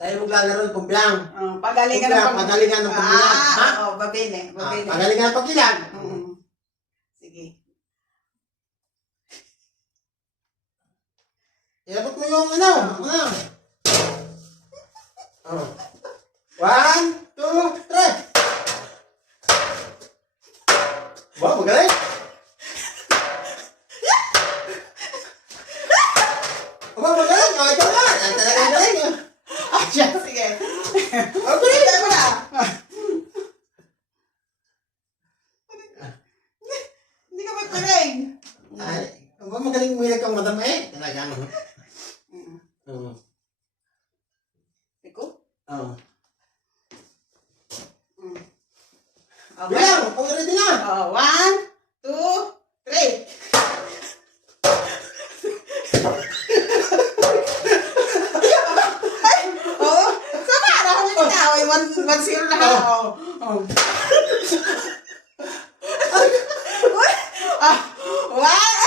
Tayo maglalaro ng kumpiang. Pagalingan ng Pagalingan ng kumpiang. Ha? Oo, babili. Pagalingan ng pagkilag. Sige. Iabot mo yung ano. Oh. 1, 2, 3. Wow, magaling. Aba, magaling. Oh, ito nga. Talagang galing. Sige. Okay. Tayo mo na. Hindi ka magparing. Ay, aba, magaling umilag kang madam eh. Talagang. Oo. Iko? Oo. Okay. Bilang, kung ready na. 1, 2, 3. Oo. Sama na kami na. 1-0 lahat. Oo. Uy. 1,